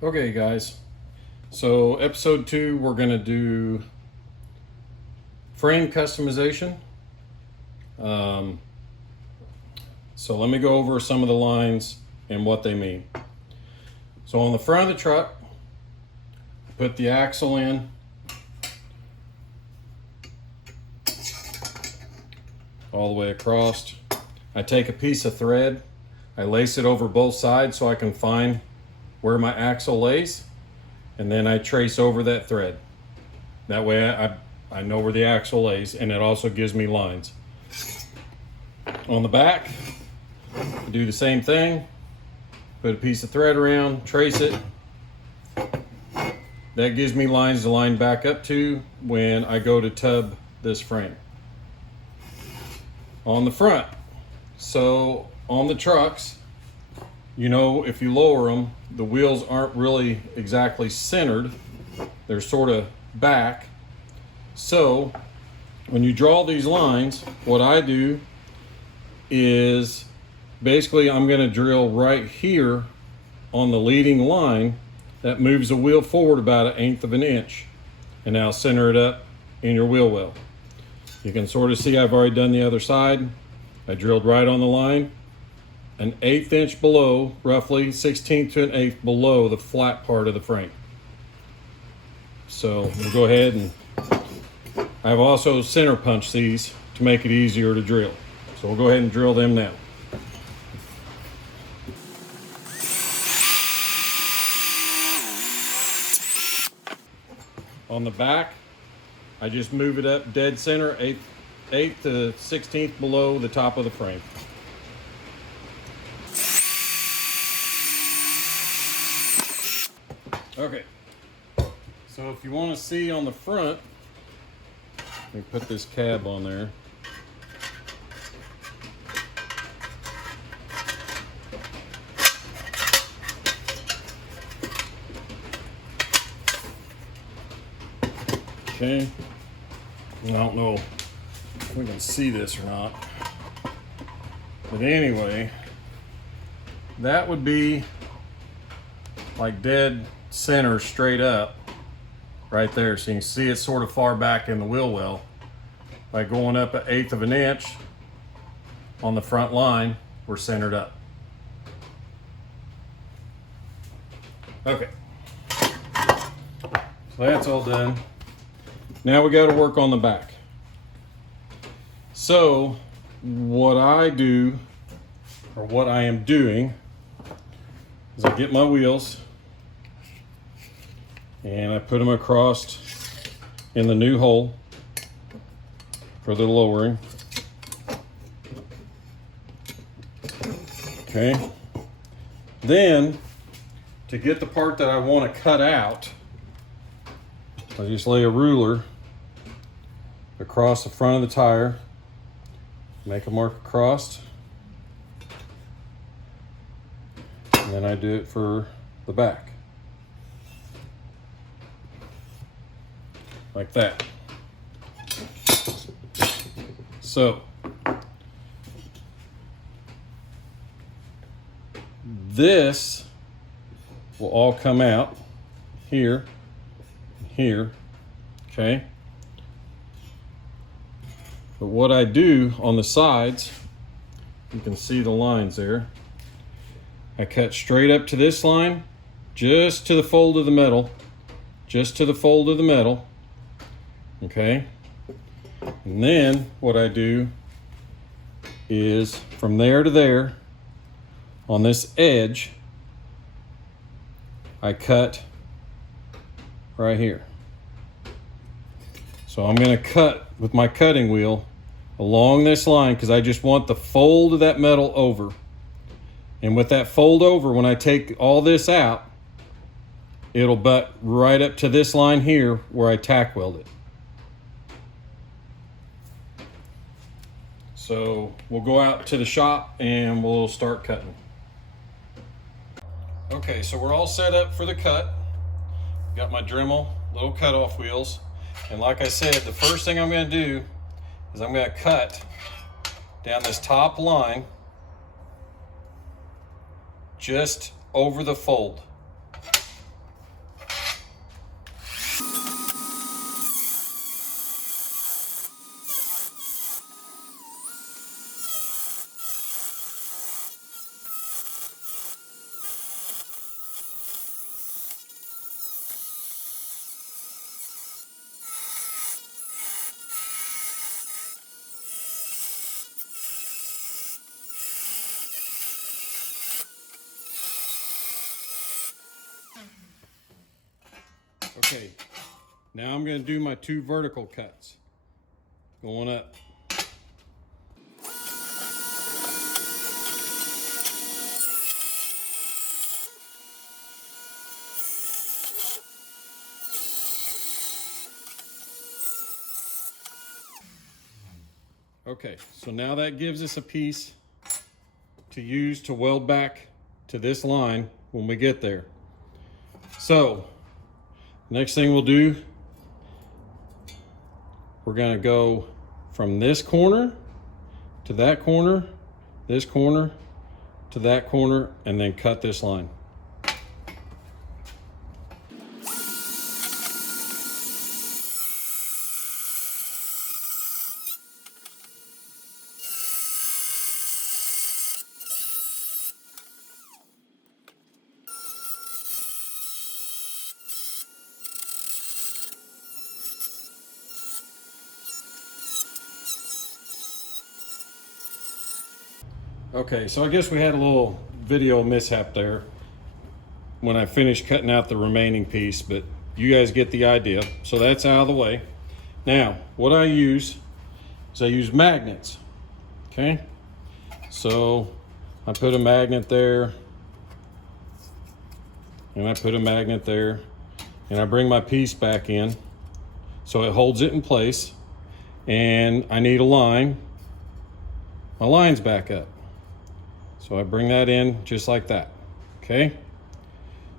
Okay guys, so episode 2 we're going to do frame customization. So let me go over some of the lines and what they mean. So on the front of the truck, put the axle in, all the way across. I take a piece of thread, I lace it over both sides so I can find where my axle lays, and then I trace over that thread. That way I know where the axle lays, and it also gives me lines. On the back, I do the same thing. Put a piece of thread around, trace it. That gives me lines to line back up to when I go to tub this frame. On the front, so on the trucks, you know, if you lower them, the wheels aren't really exactly centered. They're sort of back. So when you draw these lines, what I do is basically I'm going to drill right here on the leading line that moves the wheel forward about 1/8 of an inch, and now center it up in your wheel well. You can sort of see I've already done the other side. I drilled right on the line, 1/8 inch below, roughly 1/16 to 1/8 below the flat part of the frame. So we'll go ahead, and I've also center punched these to make it easier to drill. So we'll go ahead and drill them now. On the back, I just move it up dead center, 1/8 to 1/16 below the top of the frame. Okay, so if you want to see on the front, let me put this cab on there. Okay, I don't know if we can see this or not, but anyway, that would be like dead center straight up right there. So you can see it's sort of far back in the wheel well. By going up 1/8 of an inch on the front line, we're centered up. Okay, so that's all done. Now we got to work on the back. So what I do, or what I am doing, is I get my wheels and I put them across in the new hole for the lowering. Okay. Then to get the part that I want to cut out, I just lay a ruler across the front of the tire, make a mark across, and then I do it for the back. Like that. So this will all come out here, here, okay? But what I do on the sides, you can see the lines there. I cut straight up to this line, just to the fold of the metal, just to the fold of the metal. Okay, and then what I do is from there to there on this edge, I cut right here. So I'm going to cut with my cutting wheel along this line because I just want the fold of that metal over. And with that fold over, when I take all this out, it'll butt right up to this line here where I tack weld it. So we'll go out to the shop and we'll start cutting. Okay, so we're all set up for the cut. Got my Dremel little cutoff wheels. And like I said, the first thing I'm going to do is I'm going to cut down this top line just over the fold. Okay, now I'm going to do my 2 vertical cuts. Going up. Okay, so now that gives us a piece to use to weld back to this line when we get there. So, next thing we'll do, we're gonna go from this corner to that corner, this corner to that corner, and then cut this line. Okay, so I guess we had a little video mishap there when I finished cutting out the remaining piece, but you guys get the idea. So that's out of the way. Now, what I use is I use magnets, okay? So I put a magnet there, and I put a magnet there, and I bring my piece back in so it holds it in place, and I need a line. My line's back up. So I bring that in just like that, okay?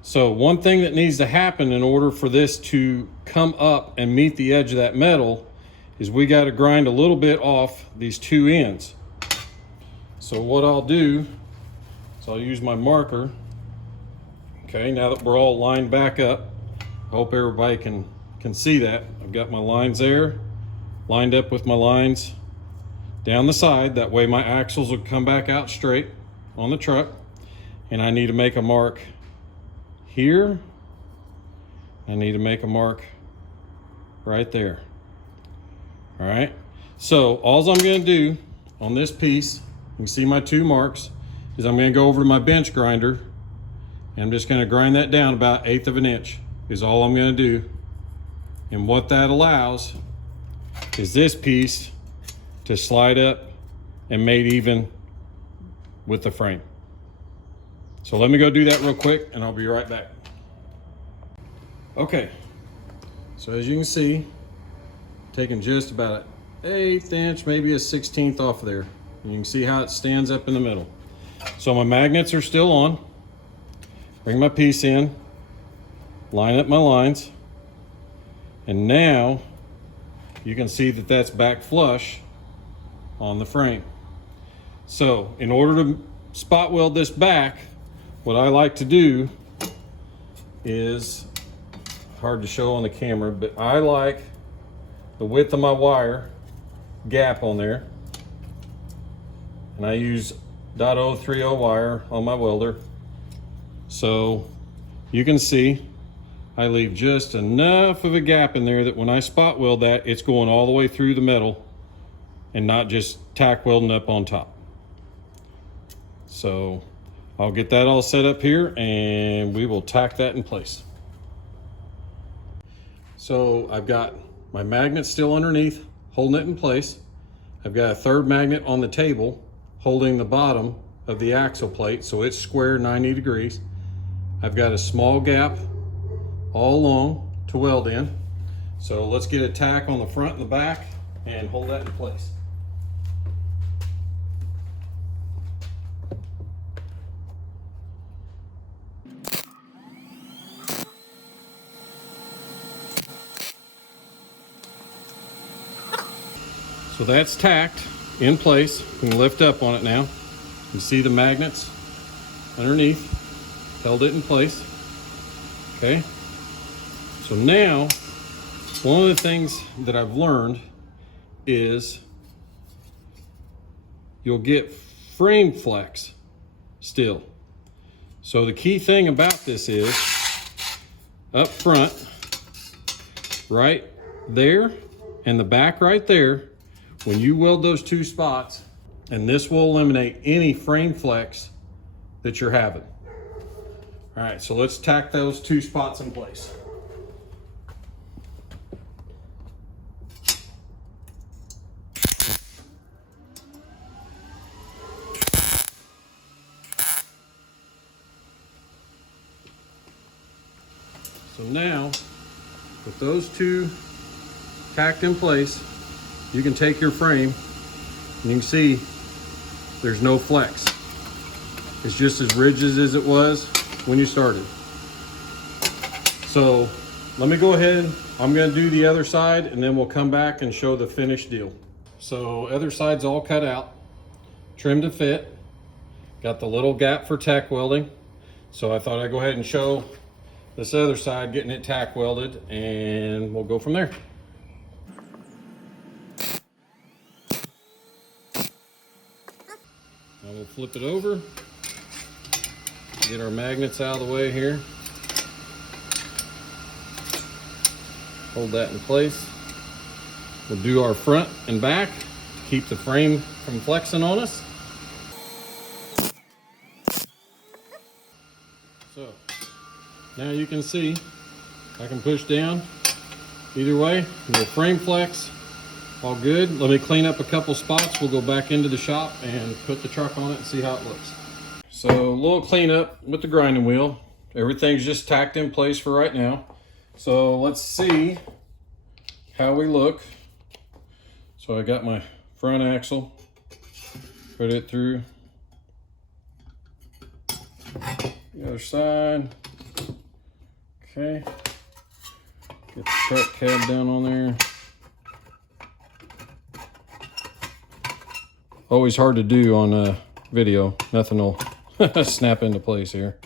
So one thing that needs to happen in order for this to come up and meet the edge of that metal is we got to grind a little bit off these 2 ends. So what I'll do is I'll use my marker, okay? Now that we're all lined back up, I hope everybody can see that. I've got my lines there, lined up with my lines down the side. That way my axles will come back out straight on the truck, and I need to make a mark here. I need to make a mark right there. All right, so all I'm going to do on this piece, you can see my 2 marks, is I'm going to go over to my bench grinder, and I'm just going to grind that down about 1/8 of an inch is all I'm going to do. And what that allows is this piece to slide up and mate even with the frame. So let me go do that real quick and I'll be right back. Okay, so as you can see, taking just about an 1/8 inch, maybe a 1/16 off there. You can see how it stands up in the middle. So my magnets are still on. Bring my piece in, line up my lines, and now you can see that that's back flush on the frame. So in order to spot weld this back, what I like to do is, hard to show on the camera, but I like the width of my wire gap on there. And I use .030 wire on my welder. So you can see I leave just enough of a gap in there that when I spot weld that, it's going all the way through the metal and not just tack welding up on top. So I'll get that all set up here and we will tack that in place. So I've got my magnet still underneath, holding it in place. I've got a 3rd magnet on the table holding the bottom of the axle plate, so it's square 90 degrees. I've got a small gap all along to weld in. So let's get a tack on the front and the back and hold that in place. So that's tacked in place. You can lift up on it now. You see the magnets underneath, held it in place. Okay. So now, one of the things that I've learned is you'll get frame flex still. So the key thing about this is up front, right there, and the back right there, when you weld those 2 spots, and this will eliminate any frame flex that you're having. All right, so let's tack those 2 spots in place. So now, with those two tacked in place, you can take your frame and you can see there's no flex. It's just as rigid as it was when you started. So let me go ahead. I'm gonna do the other side and then we'll come back and show the finished deal. So other side's all cut out, trimmed to fit. Got the little gap for tack welding. So I thought I'd go ahead and show this other side, getting it tack welded, and we'll go from there. Now we'll flip it over, get our magnets out of the way here. Hold that in place. We'll do our front and back to keep the frame from flexing on us. So now you can see I can push down either way, no frame flex, all good. Let me clean up a couple spots. We'll go back into the shop and put the truck on it and see how it looks. So a little cleanup with the grinding wheel. Everything's just tacked in place for right now. So let's see how we look. So I got my front axle, put it through the other side. Okay, get the truck cab down on there. Always hard to do on a video. Nothing will snap into place here.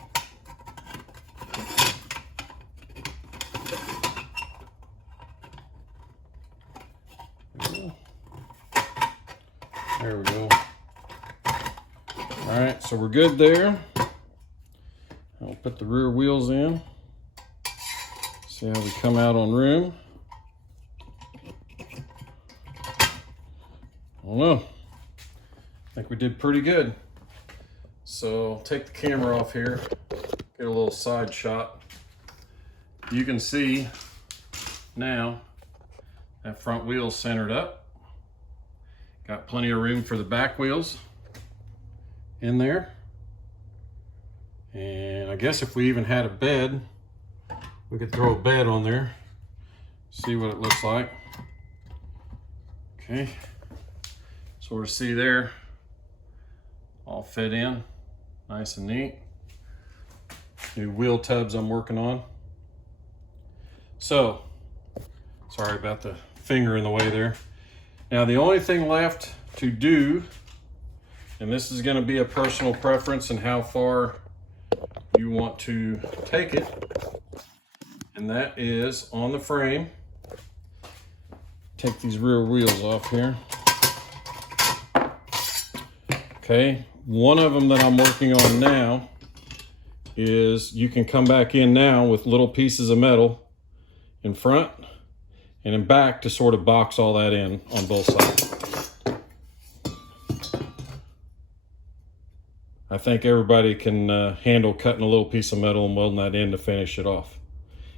There we go. All right, so we're good there. I'll put the rear wheels in. See how we come out on room. I don't know. I think we did pretty good. So take the camera off here, get a little side shot. You can see now that front wheel's centered up. Got plenty of room for the back wheels in there. And I guess if we even had a bed, we could throw a bed on there, see what it looks like. Okay, sort of see there, all fit in, nice and neat. New wheel tubs I'm working on. So, sorry about the finger in the way there. Now the only thing left to do, and this is going to be a personal preference and how far you want to take it, and that is on the frame. Take these rear wheels off here. Okay, one of them that I'm working on now is you can come back in now with little pieces of metal in front and in back to sort of box all that in on both sides. I think everybody can handle cutting a little piece of metal and welding that in to finish it off.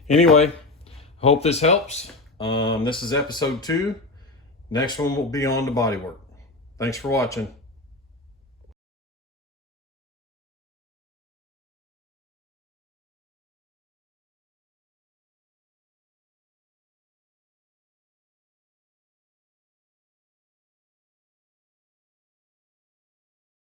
Anyway, hope this helps. This is episode 2. Next one will be on the bodywork. Thanks for watching.